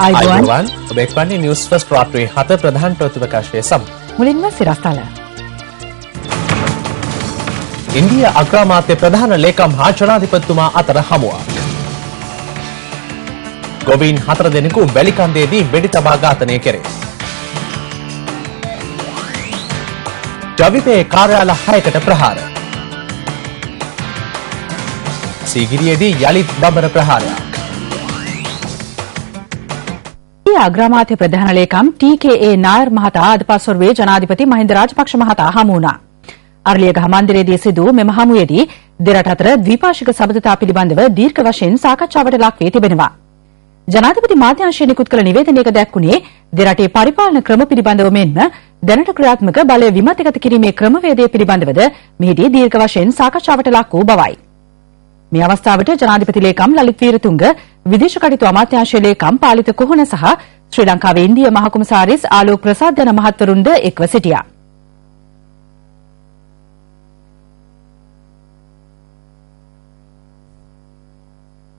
ආයුබෝවන් ඔබ එක්වන්නේ news first රාත්‍රියේ 7 ප්‍රධාන ප්‍රතිපකාශයේ සම මුලින්ම සිරස්තල ඉන්දියා අග්‍රාමාත්‍ය ප්‍රධාන ලේකම් හා ජනාධිපතිතුමා අතර හමුවක්. ගොවීන් 4 දෙනෙකු වැලිකන්දේදී වෙඩි තබා ඝාතනය කෙරේ. ජවිපේ කාර්යාල 6කට ප්‍රහාර. සීගිරියේදී යලිත් බඹර ප්‍රහාරයක්. අග්‍රාමාත්‍ය ප්‍රධාන ලේකම් ටී.කේ.ඒ. නායර් මහතා අද පස්වරුවේ ජනාධිපති මහින්ද රාජපක්ෂ මහතා හමු වුණා. අරලියගහ මන්දිරයේදී සිදු මෙම හමුවේදී දෙරට අතර ද්විපාක්ෂික සබඳතා පිළිබඳව දීර්ඝ වශයෙන් සාකච්ඡාවට ලක් වී තිබෙනවා. ජනාධිපති මාධ්‍යංශය නිකුත් කළ නිවේදනයක දැක්වුණේ දෙරටේ පරිපාලන ක්‍රම පිළිබඳව මෙන්ම දැනට ක්‍රියාත්මක බලය විමතිගත කිරීමේ ක්‍රමවේදය පිළිබඳවද මෙහිදී දීර්ඝ වශයෙන් සාකච්ඡාවට ලක් වූ බවයි. මේ අවස්ථාවට ජනාධිපති ලේකම් ලලිත් වීරතුංග, විදේශ කටයුතු අමාත්‍යාංශ ලේකම් පාලිත කොහොන සහ ශ්‍රී ලංකාවේ ඉන්දියා මහ කොමසාරිස් ආලෝක් ප්‍රසාද් යන මහත්වරුන්ද එක්ව සිටියා.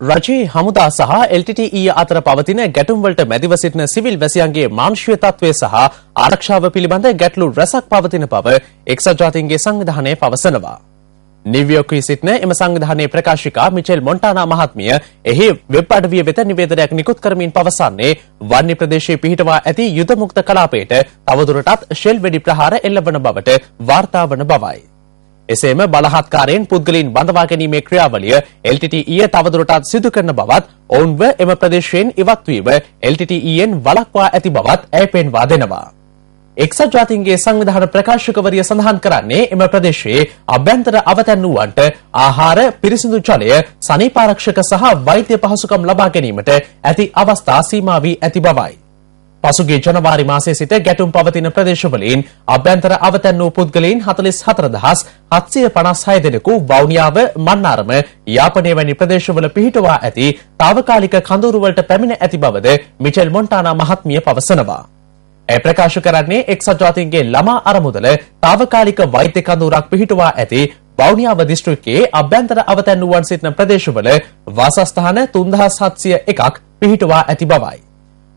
රජයේ හමුදා සහ LTTE අතර පවතින ගැටුම් වලට මැදිව සිටින සිවිල් වැසියන්ගේ මානුෂීය තත්ත්වය සහ ආරක්ෂාව පිළිබඳ ගැටලු රැසක් පවතින බව එක්සත් ජාතීන්ගේ සංවිධානය පවසනවා. නිව්යෝර්කයේ සිටින එම සංවිධානයේ ප්‍රකාශිකා මිචෙල් මොන්ටානා මහත්මිය එහි වෙබ් අඩවිය වෙත නිවේදනයක් නිකුත් කරමින් පවසන්නේ වන්‍ය ප්‍රදේශයේ පිහිටවා ඇති යුද මුක්ත කලාපයට තවදුරටත් ෂෙල් වෙඩි ප්‍රහාර එල්ලවන බවට වාර්තා වන බවයි. එසේම බලහත්කාරයෙන් පුද්ගලයන් බඳවා ගැනීමේ ක්‍රියාවලිය LTTE තවදුරටත් සිදු කරන බවත් ඔවුන්ව එම ප්‍රදේශයෙන් ඉවත් වීම LTTEන් වළක්වා ඇති බවත් ඇය පෙන්වා දෙනවා. එක්සත් ජාතීන්ගේ සංවිධාන ප්‍රකාශකවරිය සඳහන් කරන්නේ එම ප්‍රදේශයේ අභ්‍යන්තර අවතැන්නුවන්ට ආහාර, පිරිසිදු ජලය, සනීපාරක්ෂක සහ වෛද්‍ය පහසුකම් ලබා ගැනීමට ඇති අවස්ථා සීමා වී ඇති බවයි. පසුගිය ජනවාරි මාසයේ සිට ගැටුම් පවතින ප්‍රදේශවලින් අභ්‍යන්තර අවතැන් වූ පුද්ගලයන් 44756 දෙනෙකු වවුනියාව, මන්නාරම, යාපනය වැනි ප්‍රදේශවල පිහිටවා ඇති తాවකාලික කඳවුරු වලට පැමිණ ඇති බවද මිචෙල් මොන්ටානා මහත්මිය පවසනවා. ඒ ප්‍රකාශ කරන්නේ එක්සත් ජාතීන්ගේ ළමා අරමුදල తాවකාලික වෛද්‍ය කඳවුරක් පිහිටවා ඇති වවුනියාව දිස්ත්‍රික්කයේ අභ්‍යන්තර අවතැන්නුවන් සිටින ප්‍රදේශවල වාසස්ථාන 3701ක් පිහිටවා ඇති බවයි.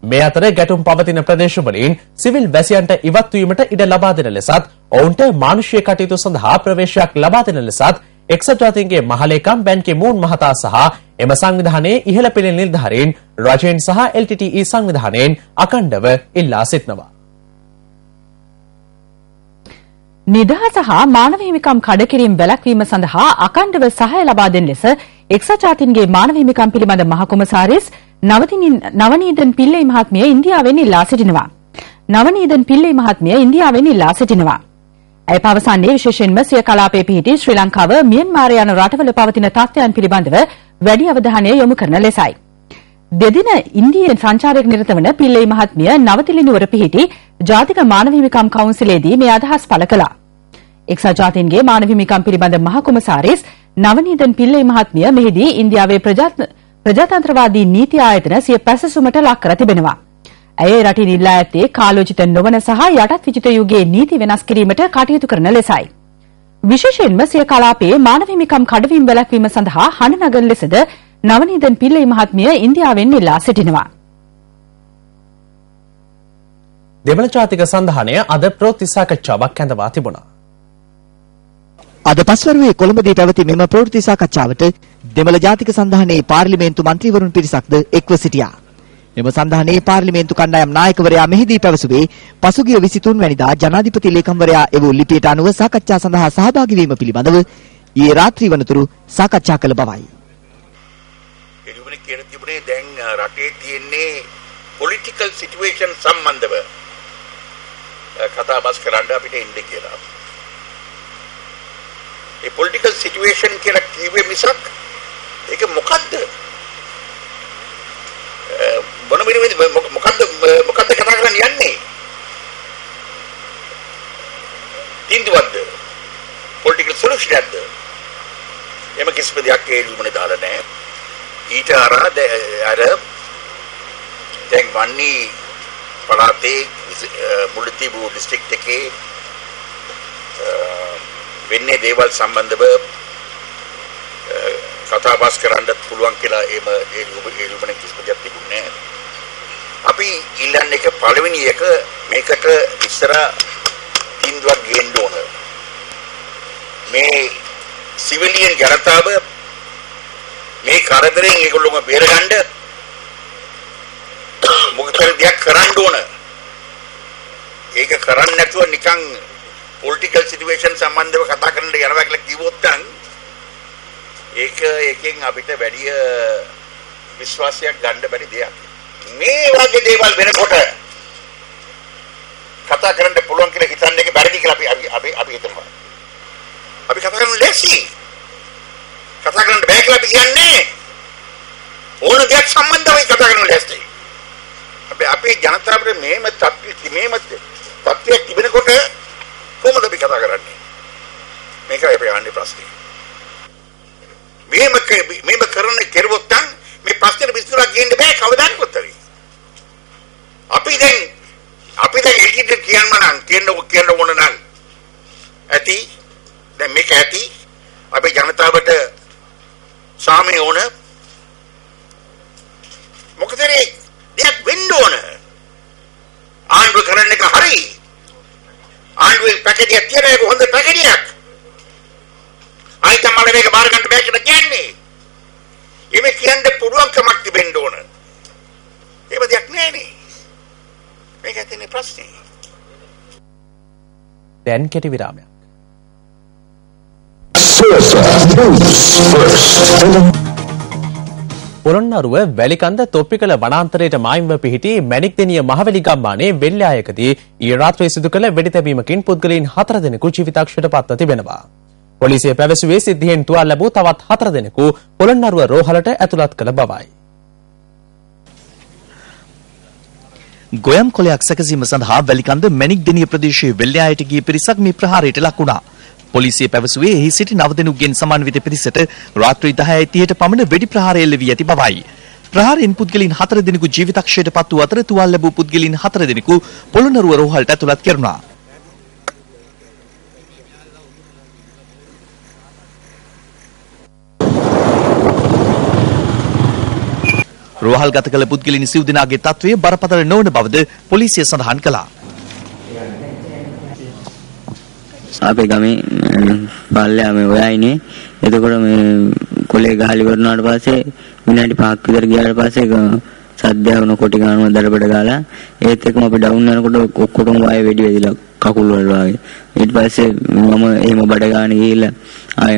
මේ අතර ගැටුම් පවතින ප්‍රදේශවලින් සිවිල් වැසියන්ට ඉවත් වීමට ඉඩ ලබා දෙන ලෙසත් ඔවුන්ට මානුෂීය කටයුතු සඳහා ප්‍රවේශයක් ලබා දෙන ලෙසත් එක්සත් ජාතීන්ගේ මහලේකම් බැන් කි-මූන් මහතා සහ එම සංවිධානයේ ඉහළ පෙළේ නිලධාරීන් රජයෙන් සහ LTTE සංවිධානයෙන් අඛණ්ඩව ඉල්ලා සිටිනවා. නිදහස සහ මානව හිමිකම් කඩකිරීම වැළැක්වීම සඳහා අඛණ්ඩව සහාය ලබා දෙන ලෙස එක්සත් ජාතීන්ගේ මානව හිමිකම් පිළිබඳ මහ කොමසාරිස් නවනීදන් පිල්ලේ මහත්මිය ඉන්දියාවෙන් ඉල්ලා සිටිනවා. නවනීදන් පිල්ලේ මහත්මිය ඉන්දියාවෙන් ඉල්ලා සිටිනවා. ඇය පවසන්නේ විශේෂයෙන්ම සිය කලාපයේ පිහිටි ශ්‍රී ලංකාව, මියන්මාර් යන රටවල පවතින තත්ත්වයන් පිළිබඳව වැඩි අවධානය යොමු කරන ලෙසයි. දෙදින ඉන්දියානු සංචාරයක නිරත වන පිල්ලේ මහත්මිය නවතිලි නුවර පිහිටි ජාතික මානව හිමිකම් කවුන්සිලේදී මේ අදහස් පළ කළා. එක්සත් ජාතීන්ගේ මානව හිමිකම් පිළිබඳ මහ කොමසාරිස් නවනීදන් පිල්ලේ මහත්මිය මෙහිදී ඉන්දියාවේ ප්‍රජාතන්ත්‍රවාදී නීති ආයතන සිය පැසසුමට ලක් කර තිබෙනවා. ඇය රටින් ඉල්ලා ඇත්තේ කාලෝචිත නොවන සහ යටත් විජිත යුගයේ නීති වෙනස් කිරීමට කටයුතු කරන ලෙසයි. විශේෂයෙන්ම සිය කලාපයේ මානව හිමිකම් කඩවීම වැළැක්වීම සඳහා හඬ නගන ලෙසද නවනීදන් පිල්ලේ මහත්මිය ඉන්දියාවෙන් ඉල්ලා සිටිනවා. දෙමළ ජාතික සන්ධානය අද ප්‍රවෘත්ති සාකච්ඡාවක් ඇඳවා තිබුණා. අද පස්වරුවේ කොළඹදී පැවති මෙම ප්‍රවෘත්ති සාකච්ඡාවට දෙමළ ජාතික සන්ධානයේ පාර්ලිමේන්තු මන්ත්‍රීවරුන් පිරිසක්ද එක්ව සිටියා. මෙම සන්ධානයේ පාර්ලිමේන්තු කණ්ඩායම් නායකවරයා මෙහිදී පැවසුවේ පසුගිය 23 වැනිදා ජනාධිපති ලේකම්වරයා එවූ ලිපියට අනුව සාකච්ඡා සඳහා සහභාගී වීම පිළිබඳව ඊයේ රාත්‍රී වනතුරු සාකච්ඡා කළ බවයි. එළුවනේ කියන තිබුණේ දැන් රටේ තියෙන්නේ පොලිටිකල් සිටුේෂන් සම්බන්ධව කතා බස් කරන්න අපිට ඉන්න කියලා. ඒ පොලිටිකල් සිටුේෂන් කියලා කිව්වේ මිසක් ඒක මොකද්ද? මොකද්ද කතා කරන්න යන්නේ? තීන්දුවක්ද? පොලිටිකල් සොලියුෂන් එකක්ද? එම කිසිම දෙයක් ඒ ලියුමනේ දාලා නැහැ. ඊට අර දැන් වන්නේ පළාතේ මුල්තිබු දිස්ත්‍රික්ක් එකේ වෙන්නේ දේවල් සම්බන්ධව කතා බස් කරන්නත් පුළුවන් කියලා ඒ ලියුමනේ කිසිම දෙයක් තිබුණේ නැහැ. අපි ඉල්ලන්නේ එක පළවෙනි එක මේකට ඉස්සර තීන්දුවක් ගේන්න ඕන. මේ සිවිලියන් ජනතාව මේ කරදරෙන් ඒගොල්ලෝම බේරගන්න මොකද දෙයක් කරන්න ඕන. ඒක කරන්නේ නැතුව නිකන් පොලිටිකල් සිටුේෂන් සම්බන්ධව කතා කරන්න යනවා කියලා කිව්වොත් නම් ඒක එකෙන් අපිට වැඩි විශ්වාසයක් ගන්න බැරි දෙයක්. මේ වගේ දේවල් වෙනකොට කතා කරන්න පුළුවන් කියලා හිතන්නේ ඒක බැරිද කියලා අපි හිතනවා. අපි කතා කරන්න ලෑස්ති. කතා කරන්න බෑ කියලා අපි කියන්නේ ඕන දෙයක් සම්බන්ධව කතා කරන්න ලෑස්ති. අපේ ජනතාවට මේම තත්ත්වයක් තිබෙනකොට කොහොමද අපි කතා කරන්නේ? මේකයි අපේ අහන්නේ ප්‍රශ්නේ. මේම කරන්නේ කෙරුවොත් නම් මේ ප්‍රශ්නෙට විසඳුමක් ගේන්න බෑ කවදාවත් හරි. අපි දැන් එකිට කියන්න ඕන නම් ඇති දැන් මේක ඇති අපේ ජනතාවට සාමය ඕන මොකද දෙයක් වෙන්න ඕන. ආණ්ඩුව කරන්න එක හරි. ආණ්ඩුවේ පැකේජයක් තියෙන එක හොඳ පැකේජයක්. ආයිත් මම මේක බාර ගන්න බෑ කියලා කියන්නේ. එමෙ කියන්න පුළුවන්කමක් තිබෙන්න ඕන. ඒක දෙයක් නෑනේ. මේක ඇත්තනේ ප්‍රශ්නේ. දැන් කෙටි විරාමයක්. පොළොන්නරුව වැලිකන්ද තොප්පිකල වනාන්තරයට මායිම්ව පිහිටි මැණික්දෙනිය මහවැලි ගම්මානයේ වෙල්යායකදී ඊයේ රාත්‍රියේ සිදු කළ වෙඩිතැබීමකින් පුද්ගලයන් 4 දෙනෙකු ජීවිතක්ෂයට පත්ව තිබෙනවා. පොලිසිය පැවසුවේ සිද්ධියෙන් තුවාල ලැබූ තවත් 4 දෙනෙකු පොළොන්නරුව රෝහලට ඇතුළත් කළ බවයි. ගොයම් කොලයක් සැකසීම සඳහා වැලිකන්ද මැණික්දෙනිය ප්‍රදේශයේ වෙල්යායට ගිය පිරිසක් මේ ප්‍රහාරයට ලක් වුණා. පොලිසිය පැවසුවේ එහි සිටි 9 දෙනෙකුගෙන් සමන්විත පිරිසට රාත්‍රී 10:30ට පමණ වෙඩි ප්‍රහාරය එල්ල වී ඇති බවයි. ප්‍රහාරයෙන් පුද්ගලයන් 4 දෙනෙකු ජීවිතක්ෂයට පත් වූ අතර තුවාල ලැබූ පුද්ගලයන් 4 දෙනෙකු පොළොන්නරුව රෝහලට ඇතුළත් කෙරුණා. රෝහල් ගත කළ පුද්ගලයන් සිව් දෙනාගේ තත්ත්වය බරපතල නොවන බවද පොලිසිය සඳහන් කළා. අපේ ගමේ පල්ලෙහා මේ ඔයා ඉන්නේ. එතකොට මේ කොලේ ගහලි වුණාට පස්සේ විනාඩි 5ක් විතර ගියාට පස්සේ සද්දය වුණ කොටි ගානවා දරබඩ ගාලා ඒත් එක්කම අපි ඩවුන් යනකොට ඔක්කොටම වාය වෙඩි වැදිලා කකුල් වල වාගේ. ඊට පස්සේ මම එහෙම බඩ ගාන ගිහිල්ලා ආය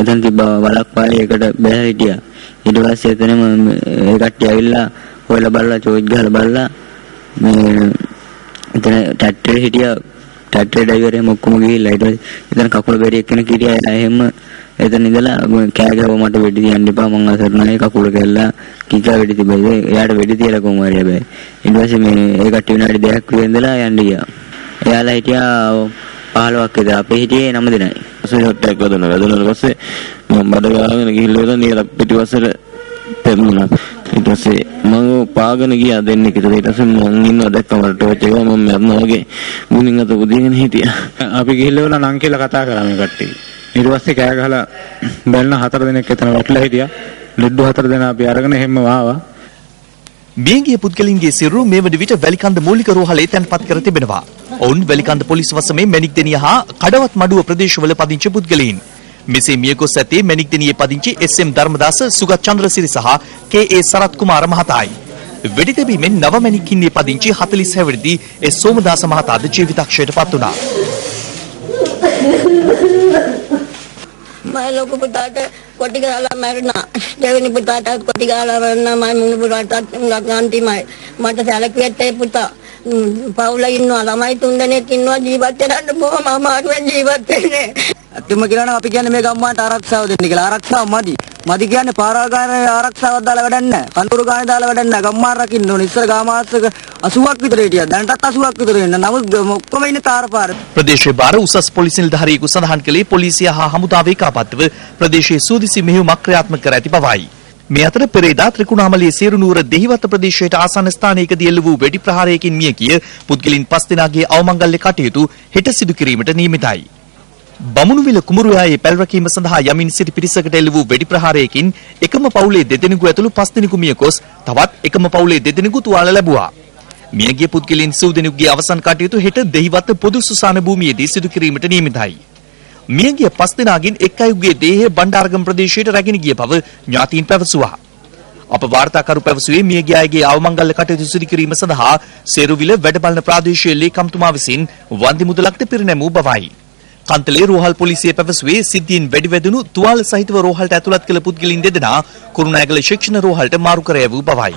එතන තිබ්බ වලක් පාලේ එකට බැහැ හිටියා. ඊට පස්සේ එතනම ඒ කට්ටිය ඇවිල්ලා හොයලා බලලා චෝයිස් ගහලා බලලා මේ එතන ටැට්ටරේ හිටියා. ටැට්ටරේ ඩ්‍රයිවර් එහෙම ඔක්කොම ගිහිල්ලා ඊට පස්සේ එතන කකුල බැරි එක්කෙනෙක් හිටියා. එහෙම එතන ඉඳලා කෑ ගහුවා මට වෙඩි තියන්න එපා මං අසරණයි කකුල කැල්ලා කීකා වෙඩි තිබ්බද එයාට වෙඩි තියලා කොහොම හරි හැබැයි ඊට පස්සේ මේ ඒ කට්ටිය විනාඩි 2ක් විතර ඉඳලා යන්න ගියා. එයාලා හිටියා 15ක් විතර අපේ හිටියේ 9 දෙනයි. ෂොට් එකක් වැදුනට පස්සේ මම බඩ ගාගෙන ගිහිල්ලා ඉඳන් නියර පිටිපස්සට පෙරමුණා. ඊට පස්සේ මම පාගන ගියා දෙන්නෙක් විතර. ඊට පස්සේ මම ඉන්නවා දැක්කම ටෝච් එක මම මරනවා වගේ මුණින් අත පුදිගෙන හිටියා. අපි ගිහිල්ලා වුණා නම් කියලා කතා කරා මේ කට්ටිය. ඊට පස්සේ කෑ ගහලා බැලන 4 දෙනෙක් එතන වැටලා හිටියා. ලෙඩ්ඩු 4 දෙනා අපි අරගෙන හැම ආවා. මියගිය පුද්ගලයන්ගේ සිරුරු මේ වන විට වැලිකන්ද මූලික රෝහලේ තැන්පත් කර තිබෙනවා. ඔවුන් වැලිකන්ද පොලිස් වසමේ මැණික්දෙනිය හා කඩවත් මඩුව ප්‍රදේශවල පදිංචි පුද්ගලයන්. මෙසේ මියගොස් ඇත්තේ මැණික්දෙනියේ පදිංචි එස්.එම්. ධර්මදාස, සුගත් චන්ද්‍රසිරි සහ කේ.ඒ. සරත් කුමාර මහතායි. වෙඩි තැබීමෙන් නව මැණික්කින්නේ පදිංචි 46 වෙනිදී එස්. සෝමදාස මහතාද ජීවිතක්ෂයට පත් වුණා. මම ලොකු පුතාට කොටි ගාලා මැරුණා. දෙවෙනි පුතාට කොටි ගාලා මැරුණා. මම මුණු පුතාට අන්තිමයි. මට සැලකුවෙත් ඒ පුතා පවුල ඉන්නවා. ළමයි 3 දෙනෙක් ඉන්නවා ජීවත් වෙන්න බොහොම අමාරුවෙන් ජීවත් වෙන්නේ. අතිම කියලා නම් අපි කියන්නේ මේ ගම්මානට ආරක්ෂාව දෙන්න කියලා. ආරක්ෂාව මදි. මදි කියන්නේ පාරාගාන ආරක්ෂාවක් දාලා වැඩක් නැහැ. කඳුරු ගානේ දාලා වැඩක් නැහැ. ගම්මාන රකින්න ඕනේ. ඉස්සර ගාමාස්ක 80ක් විතර හිටියා. දැනටත් 80ක් විතර වෙන්න. නමුත් ඔක්කොම ඉන්නේ තාරපාර. ප්‍රදේශයේ බාර උසස් පොලිස් නිලධාරියෙකු සඳහන් කළේ පොලිසිය හා හමුදාවේ කාපත්ව ප්‍රදේශයේ සූදිසි මෙහෙයුමක් ක්‍රියාත්මක කර ඇති බවයි. මේ අතර පෙරේදා ත්‍රිකුණාමලයේ සේරුනුවර දෙහිවත්ත ප්‍රදේශයට ආසන්න ස්ථානයකදී එල්ල වූ වෙඩි ප්‍රහාරයකින් මිය ගිය පුද්ගලයන් 5 දෙනාගේ අවමංගල්‍ය කටයුතු හෙට සිදු කිරීමට නියමිතයි. බමුණුවිල කුමරුයායේ පැල් රැකීම සඳහා යමින් සිටි පිරිසකට එල්ල වූ වෙඩි ප්‍රහාරයකින් එකම පවුලේ 2 දෙනෙකු ඇතුළු 5 දෙනෙකු මිය ගොස් තවත් එකම පවුලේ 2 දෙනෙකු තුවාල ලැබුවා. මියගිය පුද්ගලයන් සූදෙනුගේ අවසන් කටයුතු හෙට දෙහිවත්ත පොදු සුසාන භූමියේදී සිදු කිරීමට නියමිතයි. මියගිය 5 දෙනාගෙන් එක් අයෙකුගේ දේහය බණ්ඩාරගම ප්‍රදේශයට රැගෙන ගිය බව ඥාතීන් පැවසුවා. අප වාර්තාකරු පැවසුවේ මියගිය අයගේ අවමංගල්‍ය කටයුතු සිදු කිරීම සඳහා සේරුවිල වැඩබලන ප්‍රාදේශීය ලේකම්තුමා විසින් වන්දි මුදලක්ද පිරිනැමූ බවයි. කන්තලේ රෝහල් පොලිසිය පැවසුවේ සිද්ධියෙන් වෙඩිවැදුණු තුවාල සහිතව රෝහලට ඇතුළත් කළ පුද්ගලයන් දෙදෙනා කුරුණෑගල ශික්ෂණ රෝහලට මාරු කර යවූ බවයි.